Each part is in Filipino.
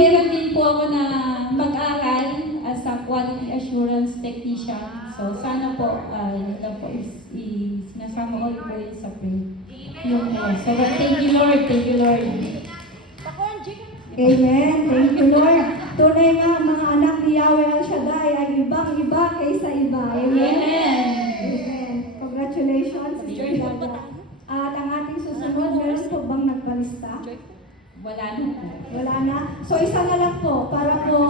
meron din po ako na mag-aral as a quality assurance technician. So, sana po, yun lang po, sinasama ko po yun sa pray. Yun po. So, thank you, Lord. Thank you, Lord. Amen. Thank you, Lord. Tunay nga, mga anak ni Yahweh El Shaddai ay ibang-iba kaysa iba. Amen. Amen. Congratulations, Sister Yada. At ang ating susunod, meron po bang nagpalista? Wala na po. Wala na? So, isa na lang po, para po,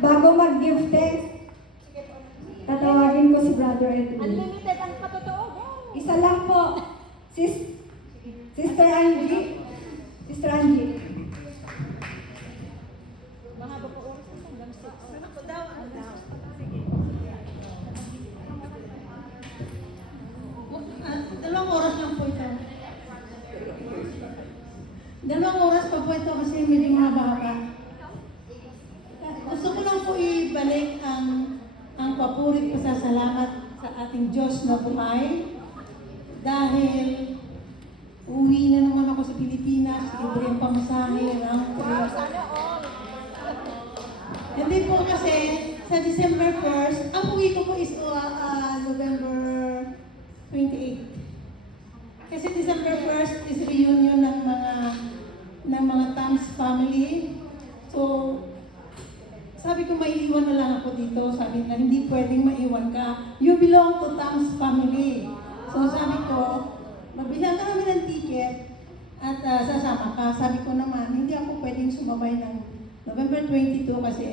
bago mag-give thanks, tatawagin ko si Brother Edwin. Unlimited ang katotoo. Isa lang po. Sister Angie. Sister Angie. Mga bapo oras hanggang 6. Ano daw? Dalawang oras lang po ito. Dalawang oras pa po ito kasi medyo mahaba-haba. Gusto ko lang po ibalik ang papurit pasasalamat sa ating Diyos na buhay. Dahil uwi na naman ako sa Pilipinas, libre ang pamasahe, ang hindi po kasi sa December 1st, ang uwi ko po is November 28. Kasi December 1st is reunion ng mga Tams family. So, sabi ko maiiwan na lang ako dito. Sabi nila, hindi pwedeng maiwan ka. You belong to Tams family. So, sabi ko, mabilang ka namin ng ticket at sasama ka. Sabi ko naman, hindi ako pwedeng sumabay ng November 22 kasi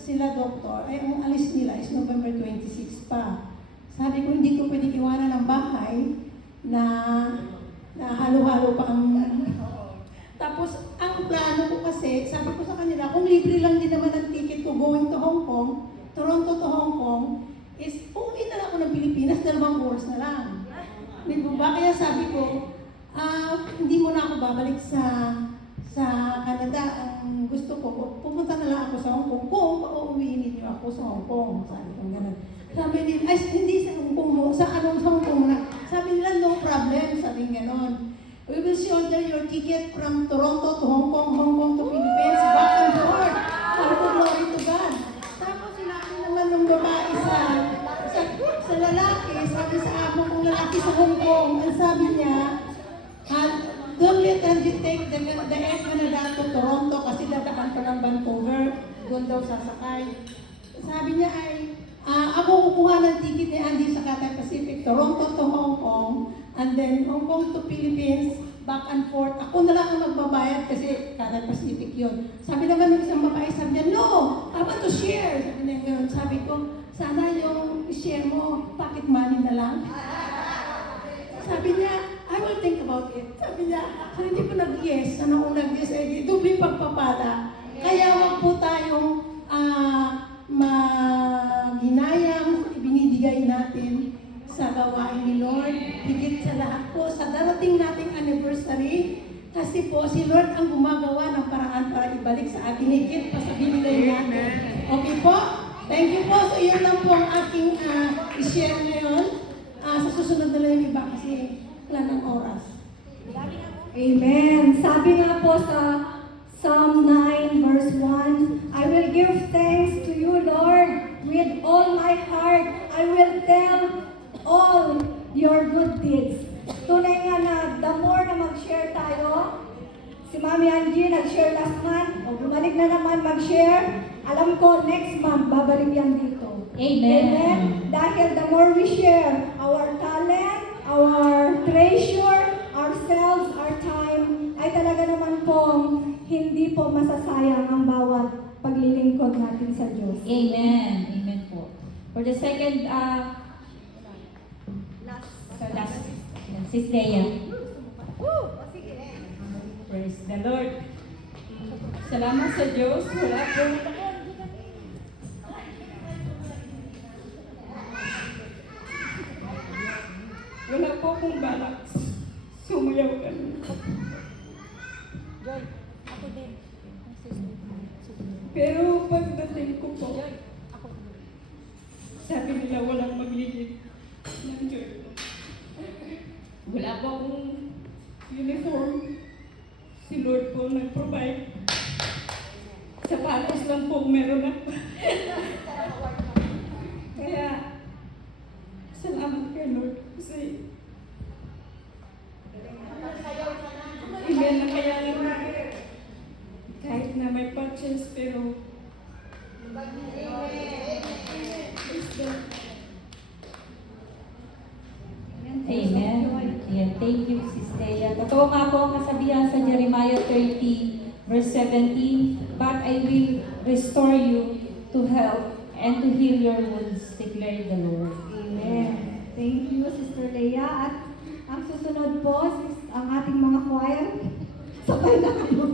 sila doktor, ay ang alis nila is November 26 pa. Sabi ko, hindi ko pwedeng iwanan ng bahay na halo-halo pa ang... Tapos, ang plano ko kasi, sabi ko sa kanila, kung libre lang din naman ang ticket ko going to Hong Kong, Toronto to Hong Kong, is uuwi na lang ako ng Pilipinas, 2 oras na lang. Di ba? Kaya sabi ko, hindi mo na ako babalik sa Canada. Ang gusto ko, pumunta na lang ako sa Hong Kong. Kung pauuwiin ninyo ako sa Hong Kong. Sabi ko, gano'n. Sabi nila, ay, hindi sa Hong Kong mo, sa Hong Kong na. Sabi nila, no problem. Sabi gano'n. We will shoulder your ticket from Toronto to Hong Kong to Philippines, back and forth. Sabi ko, glory to God. Tapos sinabi naman ng babae sa lalaki, sabi sa amo kong lalaki sa Hong Kong, ang sabi niya, don't let Angie take the Air Canada to Toronto kasi dadaan pa ng Vancouver, doon daw sasakay. Sabi niya ay, ako kukuha ng ticket ni Angie sa Cathay Pacific, Toronto to Hong Kong, and then Hong Kong to Philippines, back and forth. Ako na lang ang magbabayad kasi Cathay Pacific yun. Sabi naman ng isang babae, sabi niya, no, I want to share. Sabi niya gano'n. Sabi ko, sana yung share mo, pocket money na lang. Sabi niya, I will think about it. Sabi niya, so hindi ko nag-yes. Ano kung nag-yes, eh, dubli pagpapala. Kaya wag po tayong maghinayang ibinibigay natin sa gawain ni Lord. Higit sa lahat po, sa darating nating anniversary, kasi po si Lord ang gumagawa ng paraan para ibalik sa atin. Higit pa sa binigay natin. Okay po? Thank you po. So yun lang po ang aking i-share ngayon. Sa susunod na lang yung iba kasi wala ng oras. Amen. Sabi nga po sa Psalm 9 verse 1, I will give thanks to you, Lord, with all my heart. I will tell all your good deeds. Tunay nga na, the more na mag-share tayo, si Mami Angie nag-share last month, o bumalik na naman mag-share, alam ko next month, babalik yan dito. Amen. Amen. Dahil the more we share our talent, our treasure, ourselves, our time, ay talaga naman pong hindi po masasayang ang bawat paglilingkod natin sa Diyos. Amen. Amen po. For the second, last, Sis Dea. Praise the Lord. Salamat sa Diyos. Wala po. Wala po akong balak. Sumayaw ka. Joy, ako din. Pero pagdating ko po, Ako din. sabi nila walang maglilid ng joy. Wala po akong uniform. Si Lord po nag-provide. Sapatos lang po meron ako. Kaya, salamat kay Lord kasi iba na kaya lang kahit na may patches pero Amen. Yeah, thank you, Sister Leia. Totoo nga po ang kasabihan sa Jeremiah 30, verse 17, "But I will restore you to health and to heal your wounds, declared the Lord." Amen. Thank you, Sister Leia. At ang susunod po, ang ating mga choir. Sabay na kayo.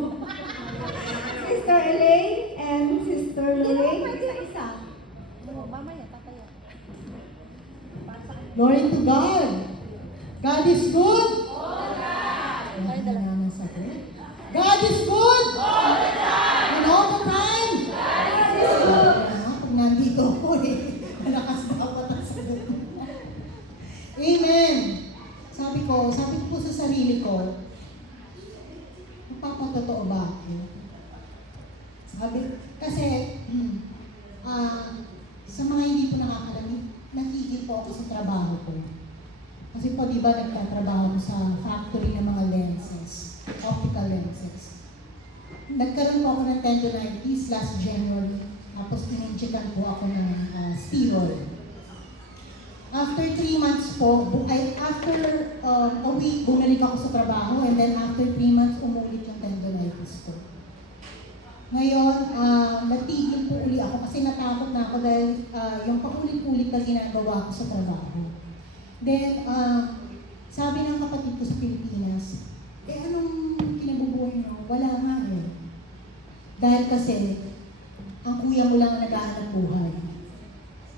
Sister Elaine and Sister Lorraine. Isa-isa. Oo, mamaya, tatayo. Glory to God. God is good. Ay, dala. God is good. And all the time. Pag nandito ko malakas dapat ang sagot. Amen. Sabi ko po sa sarili ko, magpapatotoo ba ako? Kasi, sa mga hindi po nakakalamig, nakikita po ako sa trabaho ko. Kasi po, di ba, nagtatrabaho ko sa factory ng mga lenses, optical lenses. Nagkaroon po ako ng tendonitis last January, tapos pininchikan po ako ng steroid. After 3 months po, after a week, bumalik ako sa trabaho, and then after 3 months, umulit yung tendonitis ko. Ngayon, natigil po uli ako kasi natakot na ako dahil yung paulit-ulit na ginagawa ko sa trabaho. Then, sabi ng kapatid ko sa Pilipinas, anong kinabubuhay mo? Wala nga eh. Dahil kasi, ang kuya mo lang naghahanap buhay.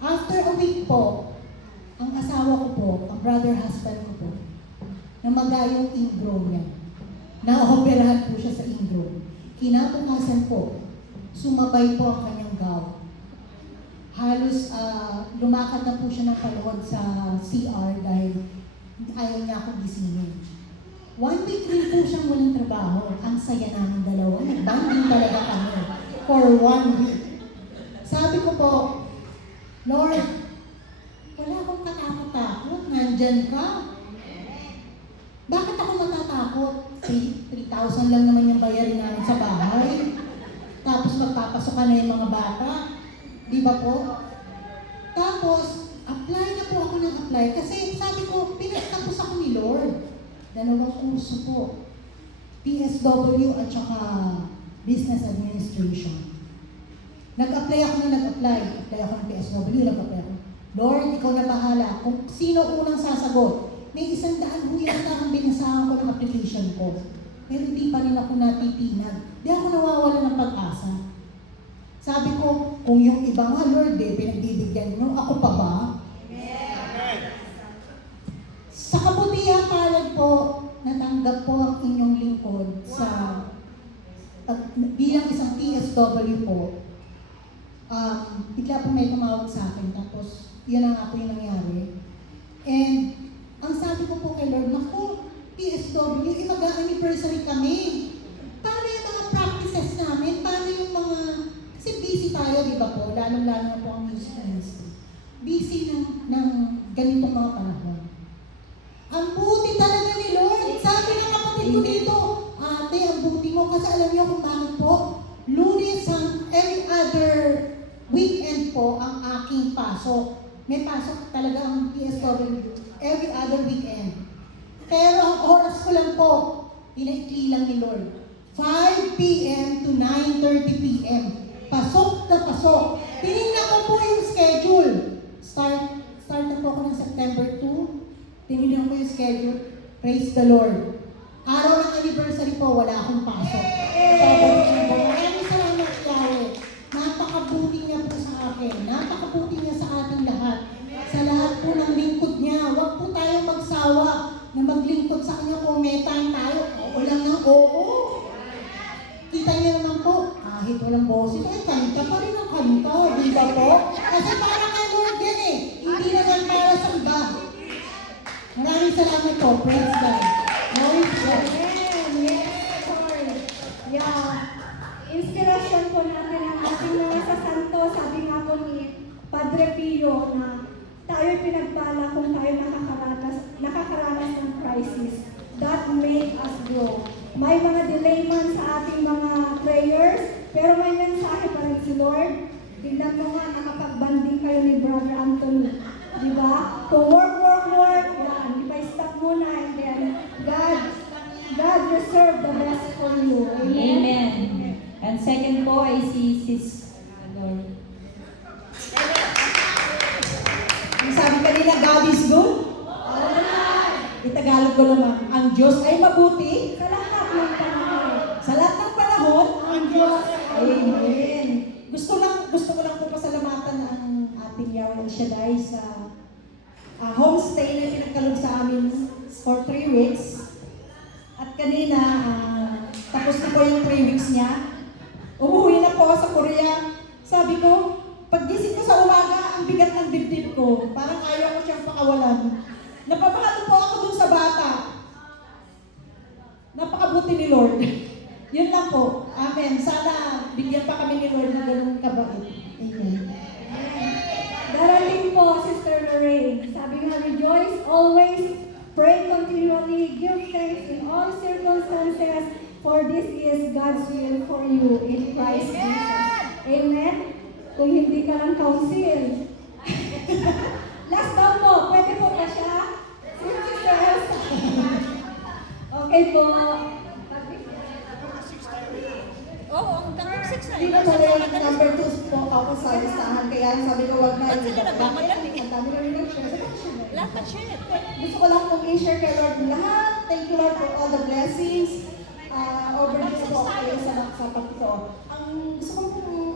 After a week po, ang asawa ko po, ang brother husband ko po, namaga yung ingrown niya. Naoperahan po siya sa ingrown. Kinabukasan po, sumabay po ang kanyang gout. Halos lumakad na po siya ng paluhod sa CR dahil ayaw niya akong gisingin. 1 week rin po siyang walang trabaho. Ang saya namin dalawa. Nagbanding talaga kami for 1 week. Sabi ko po, Lord, wala akong katakot-takot. Nandyan ka. Bakit ako matatakot? 3,000 lang naman yung bayarin namin sa bahay. Tapos magpapasok ka na yung mga bata. Di ba po? Tapos, apply na po ako ng apply. Kasi sabi ko, pinagtapos ako ni Lord. 2 kurso po. PSW at saka Business Administration. Nag-apply ako na nag-apply. Apply ako ng PSW, nag-apply ako. Lord, ikaw na bahala. Kung sino unang sasagot, may 100 huyang na akong binasahan ko ng application ko. Pero hindi pa rin ako natitinag. Di ako nawawala ng pag-asa. Sabi ko, kung yung iba nga, Lord, pinagbibigyan nyo, ako pa ba? Amen. Sa kabutihan palad po, natanggap po ang inyong lingkod sa bilang isang PSW po. Bigla po may tumawag sa akin, tapos yan ang ako yung nangyari. And ang sabi ko po kay Lord, naku, PSW, mag-anniversary kami. Paano yung mga practices namin? Paano yung mga... Kasi busy tayo, di ba po? Lalo-lalo na po ang music ministry. Busy ng ganitong mga panahon. Ang buti talaga ni Lord. Sabi ng kapatid ko dito, ate, ang buti mo. Kasi alam niyo kung bakit po? Lunes ang every other weekend po ang aking pasok. May pasok talaga ang PSW every other weekend. Pero ang oras ko lang po, inaikli lang ni Lord. 5 p.m. to 9:30 p.m. Pasok na pasok. Tinignan ko po yung schedule. Start na po ako ng September 2. Tinignan ko yung schedule. Praise the Lord. Araw ng anniversary po, wala akong pasok. Maraming salamat, Yahweh. Napakabuti niya po sa akin. Napakabuti niya sa ating lahat. Sa lahat po ng lingkod niya. Huwag po tayong magsawa na maglingkod sa kanya kung may time tayo. Oo lang ng oo. Kita niyo naman po, kahit walang boses, kanta pa rin ang kanta, di ba po? Kasi para kay Lord yan eh. Hindi naman para sa iba. Maraming salamat po. Praise God. Glory to God. Amen. Yes, Lord. Yeah. inspirasyon po natin ang ating mga sasanto. Sabi nga po ni Padre Pio na tayo'y pinagpala kung tayo nakakaranas ng crisis. That make us grow. May mga delay man sa ating mga prayers, pero may mensahe pa rin si Lord. Tignan mo nga, nakapagbanding kayo ni Brother Anthony. Diba? Kung work, yan. Ipa-stop muna and then God reserve the best for you. Amen. And second po ay si Sis Lord. Yung sabi kanina, God is good. Itagalog ko naman, ang Diyos ay mabuti. Sa lahat ng panahon. Sa lahat ng panahon, Ang Diyos ay Amen. Gusto ko lang po pasalamatan ang ating Yahweh El Shaddai sa homestay na pinagkalog sa amin for 3 weeks. At kanina, tapos na po yung 3 weeks niya. Umuwi na po ako sa Korea. Sabi ko, paggising ko sa umaga, ang bigat ng dibdib ko. Parang ayaw ko siyang pakawalan. Napamahal po ako dun sa bata. Napakabuti ni Lord. Yun lang po. Amen. Sana bigyan pa kami ni Lord ng ganung kabait. Amen. darating po, Sister Lorraine. Sabi nga, rejoice always, pray continually, give thanks in all circumstances, for this is God's will for you in Christ Jesus. Amen? Kung hindi ka ng council. Last down po, pwede po ba siya? Sister Elsa. Okay po. Oo, ang tanong 6 na. Hindi na pala yung number 2 po ako sa listahan. Kaya sabi ko, wag na. Ba't sila nagmamadali? Ang dami na rin nag-share. Sa share na. Lahat na-share. Gusto ko lang pong i-share kay Lord lahat. Thank you Lord for all the blessings. Overdue po kayo sa pagto. Ang gusto ko pong,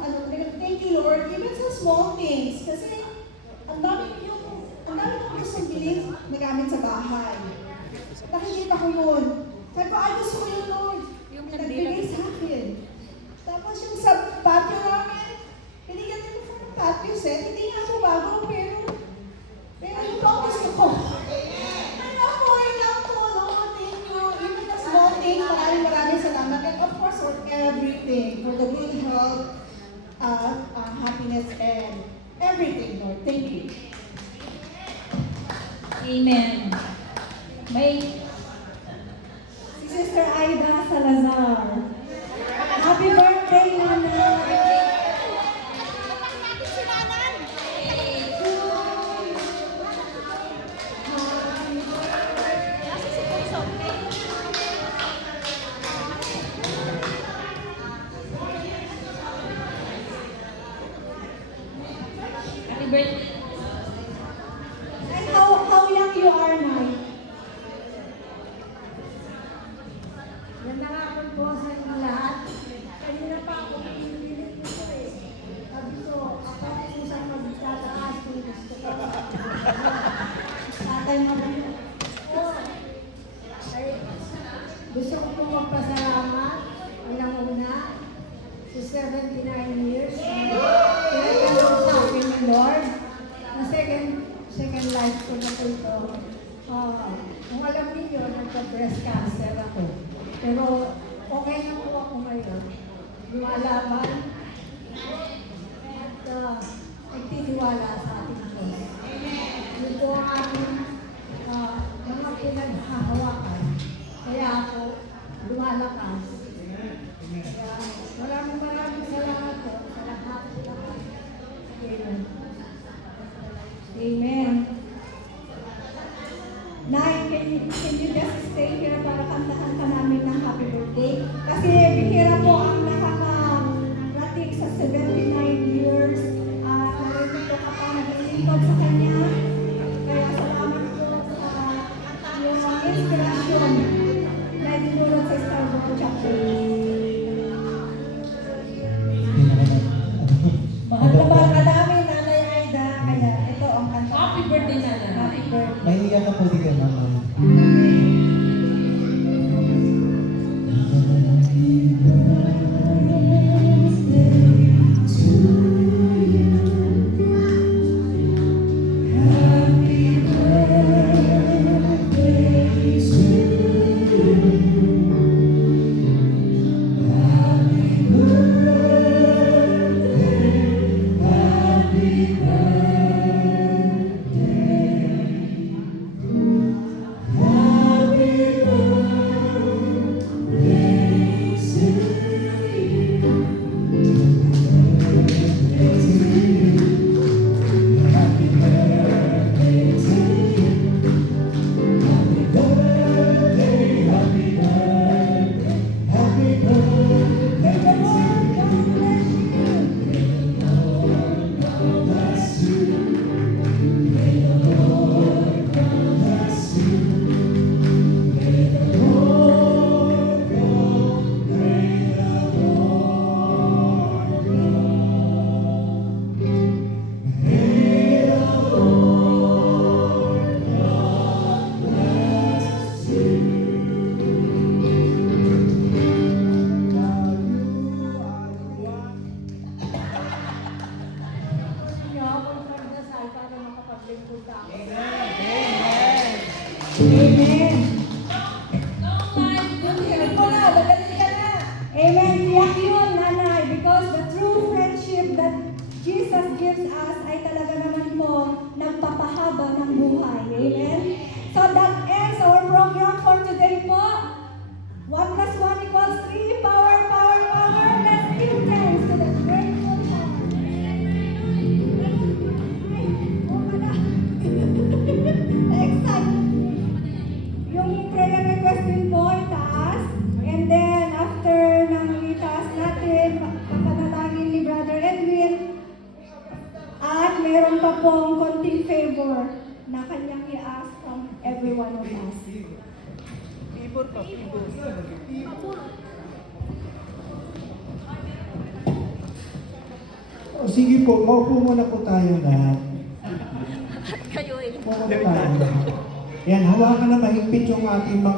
thank you Lord, even sa small things. Kasi ang dami kong gustong bilhin na gamit sa bahay. Nakikita ko yun. Sabi ko, ay gusto ko yun Lord. Yung Nagbigay sa akin. Tapos yung sa patio namin, binigyan din ko ng patio set. Hindi nga ako bago, pero yung pa gusto ko. Kaya ako, lang po, Lord, thank you. Even the small thing, maraming salamat. And of course, for everything, for the good health, happiness, and everything, Lord. Thank you. Amen. May Si Sister Aida Salazar. Happy birthday, Nana! happy birthday. And how young you are now? Nandangapon po sa inyo lahat. Kanina pa ako pinipilit nito eh. Sabi ko, ako ang usang magtataas kung gusto ko. Tatay mo rin. Oo. Ay, gusto ko pong magpasalamat. Unang-una, sa 79 years. Pinagkalong sa akin ni Lord. Na second life ko na po ito. Kung alam niyo, nagka-breast cancer ako. Pero okay na po ako ngayon. Lumalaban at nagtitiwala sa ating Diyos. Yun po ang ating mga pinaghahawakan. Kaya ako lumalakas. Kaya maraming salamat po sa lahat. Amen. Amen. Nay, can you just stay here para kantahan ka namin ng happy birthday? Kasi bihira po ang nakakarating O sige po, maupo muna po tayo lahat. Kayo eh. Maupo tayo lahat. Yan, hawakan na mahigpit yung ating mga